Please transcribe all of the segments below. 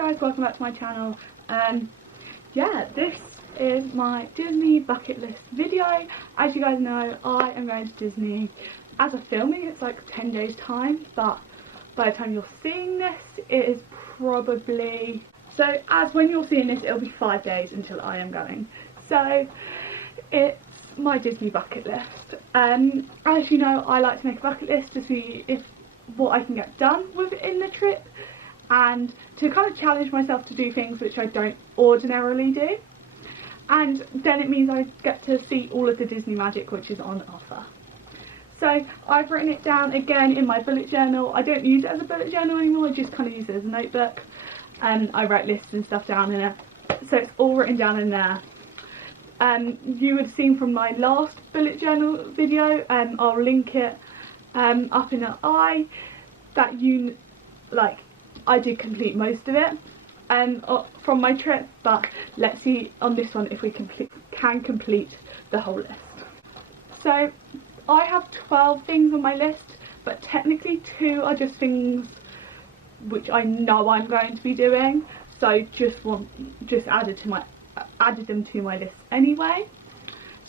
guys, welcome back to my channel. Yeah, this is my Disney bucket list video. As you guys know, I am going to Disney. As of filming, it's like 10 days time, but by the time you're seeing this, it is probably... So as when you're seeing this, it'll be 5 days until I am going. So it's my Disney bucket list. As you know, I like to make a bucket list to see what I can get done within the trip, and to kind of challenge myself to do things which I don't ordinarily do. And then it means I get to see all of the Disney magic which is on offer. So I've written it down again in my bullet journal. I don't use it as a bullet journal anymore, I just kind of use it as a notebook. I write lists and stuff down in it. So it's all written down in there. You would have seen from my last bullet journal video, I'll link it up in the eye, that I did complete most of it from my trip, but let's see on this one if we can complete the whole list. So I have 12 things on my list, but technically 2 are just things which I know I'm going to be doing, so just added them to my list anyway.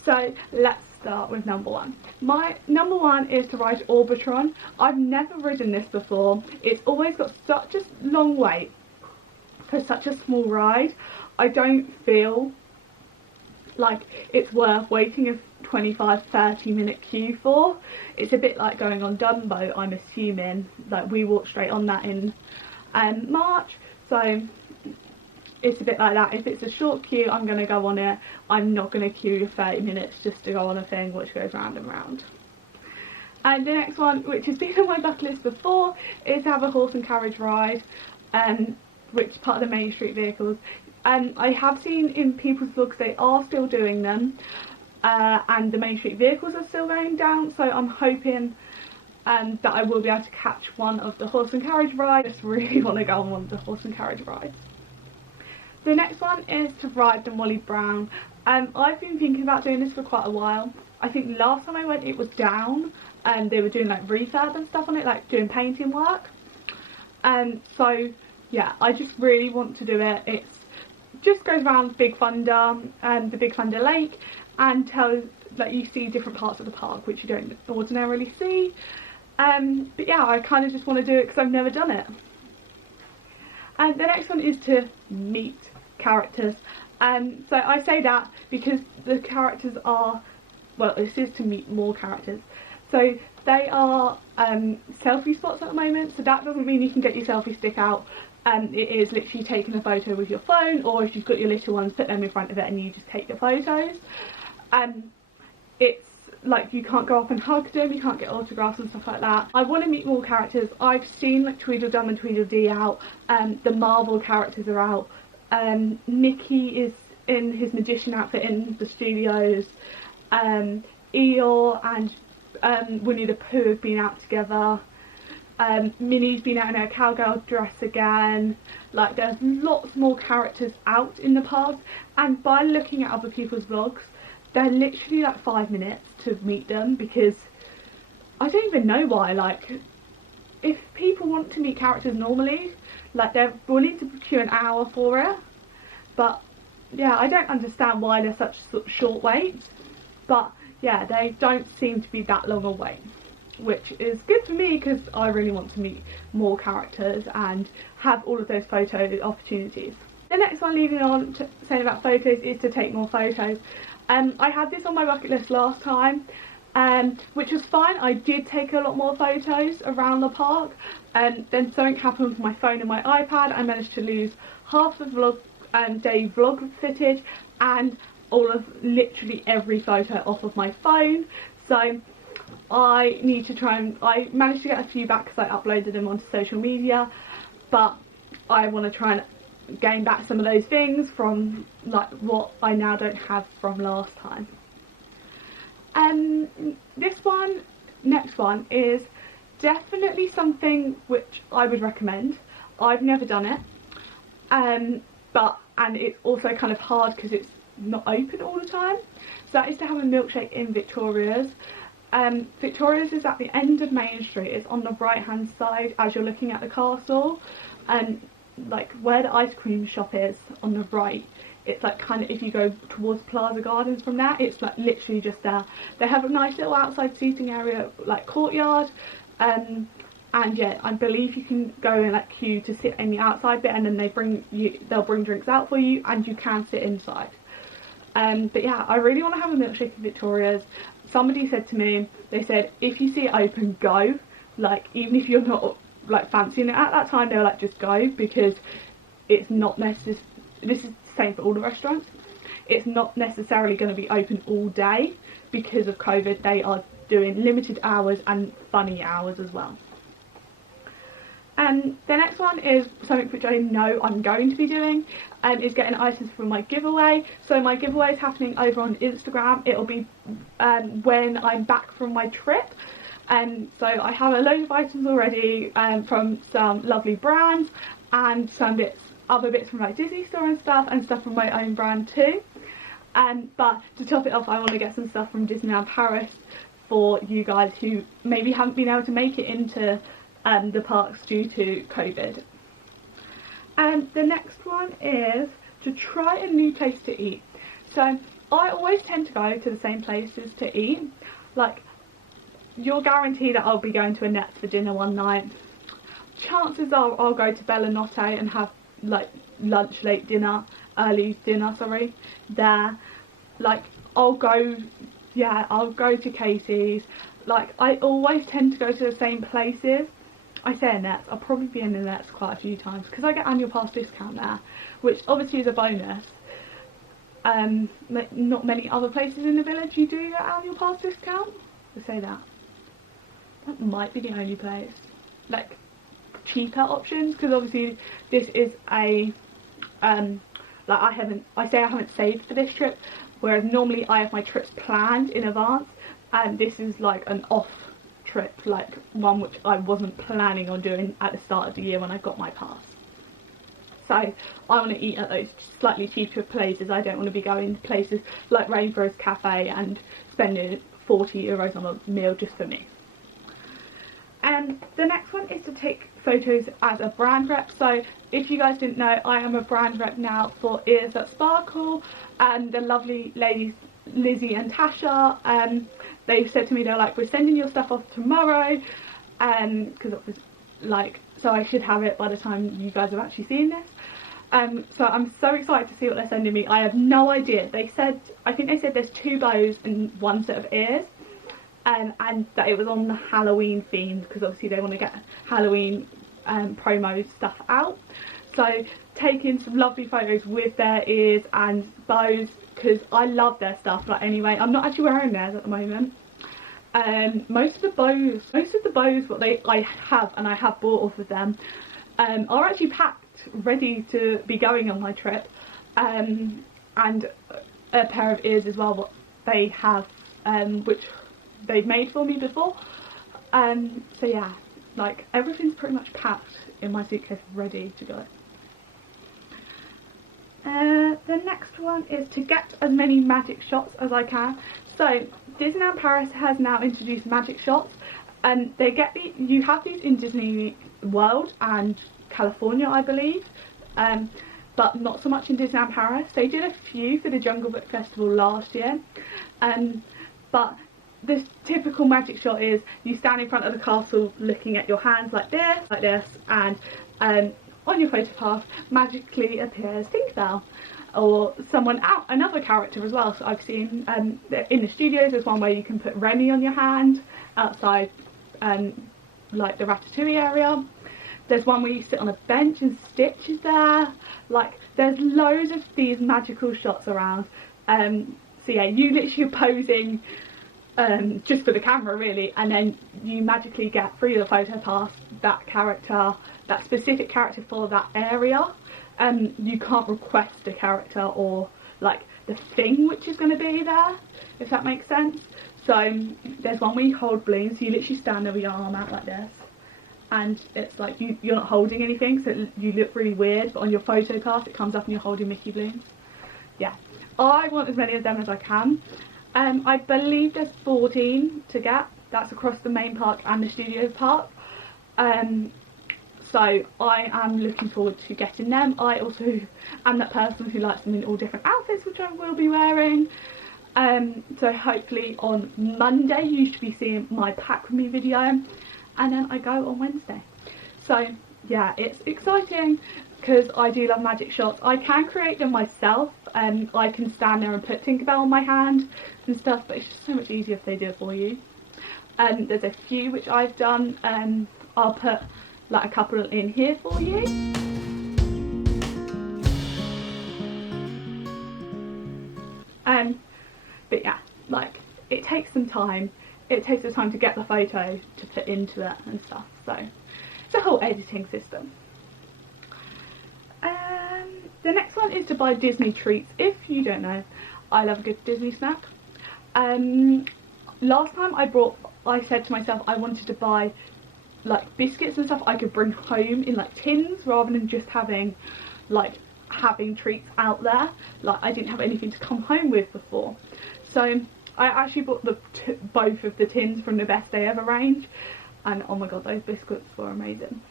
So let's start with number 1. My number 1 is to ride Orbitron. I've never ridden this before. It's always got such a long wait for such a small ride. I don't feel like it's worth waiting a 25-30 minute queue for. It's a bit like going on Dumbo, I'm assuming. Like, we walked straight on that in March, so it's a bit like that. If it's a short queue, I'm going to go on it. I'm not going to queue 30 minutes just to go on a thing which goes round and round. And the next one, which has been on my bucket list before, is to have a horse and carriage ride, which is part of the Main Street vehicles. I have seen in people's vlogs they are still doing them, and the Main Street vehicles are still going down, so I'm hoping that I will be able to catch one of the horse and carriage rides. I just really want to go on one of the horse and carriage rides. The next one is to ride the Molly Brown. I've been thinking about doing this for quite a while. I think last time I went it was down and they were doing like refurb and stuff on it, like doing painting work. So yeah, I just really want to do it. It just goes around Big Thunder and the Big Thunder Lake, and tells that you see different parts of the park which you don't ordinarily see. But yeah, I kind of just want to do it because I've never done it. And the next one is to meet characters. So I say that because the characters are, well, this is to meet more characters. So they are selfie spots at the moment, so that doesn't mean you can get your selfie stick out. It is literally taking a photo with your phone, or if you've got your little ones, put them in front of it and you just take the photos. It's like you can't go up and hug them, you can't get autographs and stuff like that. I want to meet more characters. I've seen like Tweedledum and Tweedledee out, the Marvel characters are out, Mickey is in his magician outfit in the studios, Eeyore and Winnie the Pooh have been out together, Minnie's been out in her cowgirl dress again. Like, there's lots more characters out in the park, and by looking at other people's vlogs, they're literally like 5 minutes to meet them, because I don't even know why. Like, if people want to meet characters normally, like, they're willing to queue an hour for it. But yeah, I don't understand why there's such short waits. But yeah, they don't seem to be that long a wait, which is good for me because I really want to meet more characters and have all of those photo opportunities. The next one, leading on to saying about photos, is to take more photos. I had this on my bucket list last time, which was fine. I did take a lot more photos around the park, then something happened with my phone and my iPad. I managed to lose half the day vlog footage and all of literally every photo off of my phone. So I need to try and, I managed to get a few back because I uploaded them onto social media, but I want to try and gain back some of those things from like what I now don't have from last time. Next one is definitely something which I would recommend. I've never done it, and it's also kind of hard because it's not open all the time. So that is to have a milkshake in Victoria's. Victoria's is at the end of Main Street. It's on the right hand side as you're looking at the castle, and like where the ice cream shop is on the right, it's like kind of, if you go towards Plaza Gardens from there, it's like literally just there. They have a nice little outside seating area, like courtyard, and yeah, I believe you can go in like queue to sit in the outside bit, and then they'll bring drinks out for you, and you can sit inside. But yeah, I really want to have a milkshake at Victoria's. Somebody said to me, they said if you see it open, go. Like, even if you're not like fancying it at that time, they were like, just go, because it's not necessary. This is the same for all the restaurants. It's not necessarily going to be open all day because of COVID. They are doing limited hours and funny hours as well. And the next one is something which I know I'm going to be doing, is getting items for my giveaway. So my giveaway is happening over on Instagram. It'll be when I'm back from my trip. So I have a load of items already from some lovely brands, and some other bits from like Disney Store and stuff from my own brand too. But to top it off, I want to get some stuff from Disneyland Paris for you guys who maybe haven't been able to make it into the parks due to COVID. And the next one is to try a new place to eat. So I always tend to go to the same places to eat. Like, you're guaranteed that I'll be going to Annette's for dinner one night. Chances are I'll go to Bella Notte and have like early dinner, sorry, there. Like, I'll go to Casey's. Like, I always tend to go to the same places. I say Annette's, I'll probably be in Annette's quite a few times because I get annual pass discount there, which obviously is a bonus. Not many other places in the village you do get annual pass discount. I say that. That might be the only place. Like, cheaper options, because obviously this is a like I haven't saved for this trip, whereas normally I have my trips planned in advance, and this is like an off trip, like one which I wasn't planning on doing at the start of the year when I got my pass. So I want to eat at those slightly cheaper places. I don't want to be going to places like Rainforest Cafe and spending €40 on a meal just for me. And the next one is to take photos as a brand rep. So if you guys didn't know, I am a brand rep now for Ears That Sparkle, and the lovely ladies Lizzie and Tasha, they said to me, they're like, we're sending your stuff off tomorrow, because it was like, so I should have it by the time you guys have actually seen this. So I'm so excited to see what they're sending me. I have no idea. They said, I think they said there's 2 bows and 1 set of ears, and that it was on the Halloween theme, because obviously they want to get Halloween promo stuff out. So taking some lovely photos with their ears and bows, because I love their stuff. Like, anyway, I'm not actually wearing theirs at the moment. Most of the bows what I have bought off of them are actually packed, ready to be going on my trip, and a pair of ears as well, what they have, which they've made for me before. So yeah, like, everything's pretty much packed in my suitcase, ready to go. The next one is to get as many magic shots as I can. So Disneyland Paris has now introduced magic shots, and you have these in Disney World and California, I believe, but not so much in Disneyland Paris. They did a few for the Jungle Book Festival last year, but the typical magic shot is you stand in front of the castle looking at your hands like this, and on your photograph magically appears Tinkerbell, or another character as well. So I've seen in the studios there's one where you can put Remy on your hand outside like the Ratatouille area. There's one where you sit on a bench and Stitch is there. Like, there's loads of these magical shots around. So yeah, you literally are posing just for the camera really, and then you magically get through the photo pass that specific character for that area. You can't request a character or like the thing which is going to be there, if that makes sense. So there's one where you hold balloons, so you literally stand there with your arm out like this, and it's like you're not holding anything, so you look really weird, but on your photo pass it comes up and you're holding Mickey balloons. Yeah, I want as many of them as I can. I believe there's 14 to get. That's across the main park and the studio park. so I am looking forward to getting them. I also am that person who likes them in all different outfits, which I will be wearing. So hopefully on Monday you should be seeing my pack with me video, and then I go on Wednesday. So yeah, it's exciting because I do love magic shots. I can create them myself, and I can stand there and put Tinkerbell on my hand and stuff, but it's just so much easier if they do it for you. There's a few which I've done. I'll put like a couple in here for you. But yeah, like, it takes some time. It takes the time to get the photo to put into it and stuff, so it's a whole editing system. The next one is to buy Disney treats. If you don't know, I love a good Disney snack. Last time I said to myself I wanted to buy like biscuits and stuff I could bring home in like tins, rather than just having treats out there. Like, I didn't have anything to come home with before, so I actually bought both of the tins from the Best Day Ever range, and oh my god, those biscuits were amazing.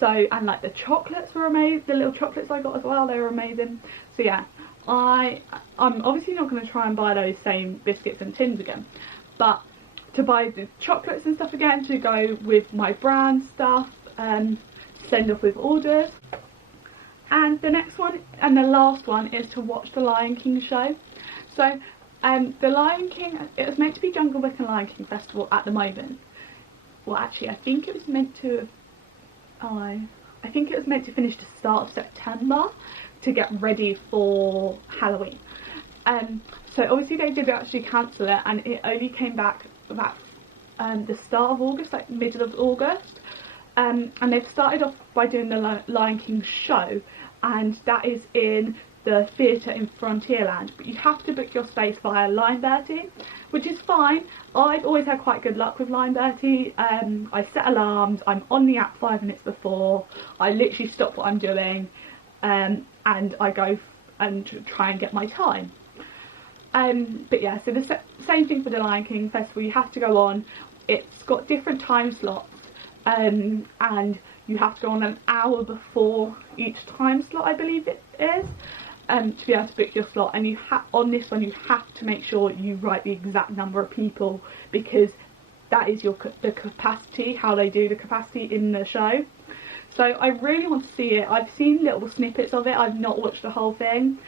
So, and like the chocolates were amazing, the little chocolates I got as well, they were amazing. So yeah, I'm obviously not going to try and buy those same biscuits and tins again, but to buy the chocolates and stuff again to go with my brand stuff, and send off with orders. And the next one and the last one is to watch the Lion King show. So the Lion King, it was meant to be Jungle Book and Lion King Festival at the moment. Well, actually I think it was meant to finish the start of September to get ready for Halloween. So obviously they did actually cancel it, and it only came back about the start of August, like middle of August. And they've started off by doing the Lion King show, and that is in the theatre in Frontierland, but you have to book your space via Line Bertie, which is fine. I've always had quite good luck with Line Bertie. I set alarms, I'm on the app 5 minutes before, I literally stop what I'm doing, and I go and try and get my time. But yeah, so the same thing for the Lion King Festival. You have to go on, it's got different time slots, and you have to go on an hour before each time slot, I believe it is, to be able to book your slot. And on this one you have to make sure you write the exact number of people, because that is the capacity, how they do the capacity in the show. So I really want to see it. I've seen little snippets of it, I've not watched the whole thing,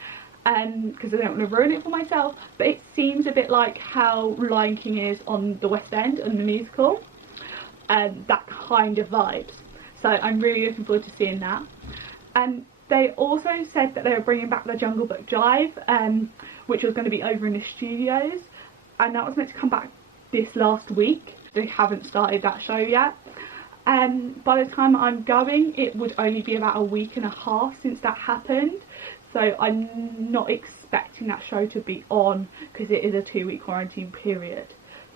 because I don't want to ruin it for myself, but it seems a bit like how Lion King is on the West End and the musical, that kind of vibes. So I'm really looking forward to seeing that. And they also said that they were bringing back the Jungle Book Jive, which was going to be over in the studios, and that was meant to come back this last week. They haven't started that show yet. By the time I'm going, it would only be about a week and a half since that happened, so I'm not expecting that show to be on, because it is a 2-week quarantine period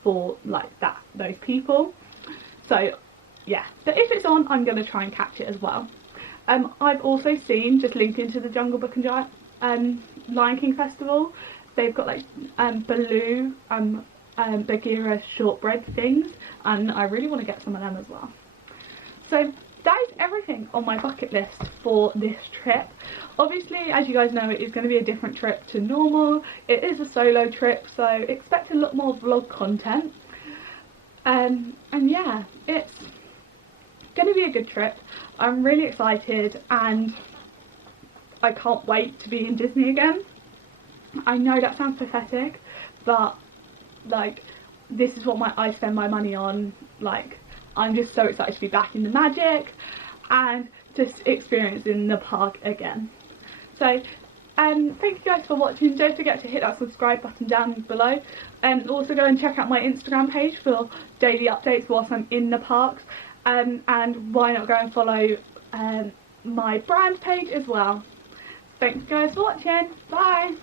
for like those people. So yeah, but if it's on, I'm going to try and catch it as well. I've also seen, just linking to the Jungle Book and Lion King Festival, they've got like Baloo, Bagheera shortbread things, and I really want to get some of them as well. So that is everything on my bucket list for this trip. Obviously, as you guys know, it is going to be a different trip to normal. It is a solo trip, so expect a lot more vlog content. And yeah, it's going to be a good trip. I'm really excited, and I can't wait to be in Disney again. I know that sounds pathetic, but like, this is what I spend my money on. Like, I'm just so excited to be back in the magic and just experiencing the park again. So thank you guys for watching. Don't forget to hit that subscribe button down below, and also go and check out my Instagram page for daily updates whilst I'm in the parks, and why not go and follow my brand page as well. Thanks guys for watching. Bye.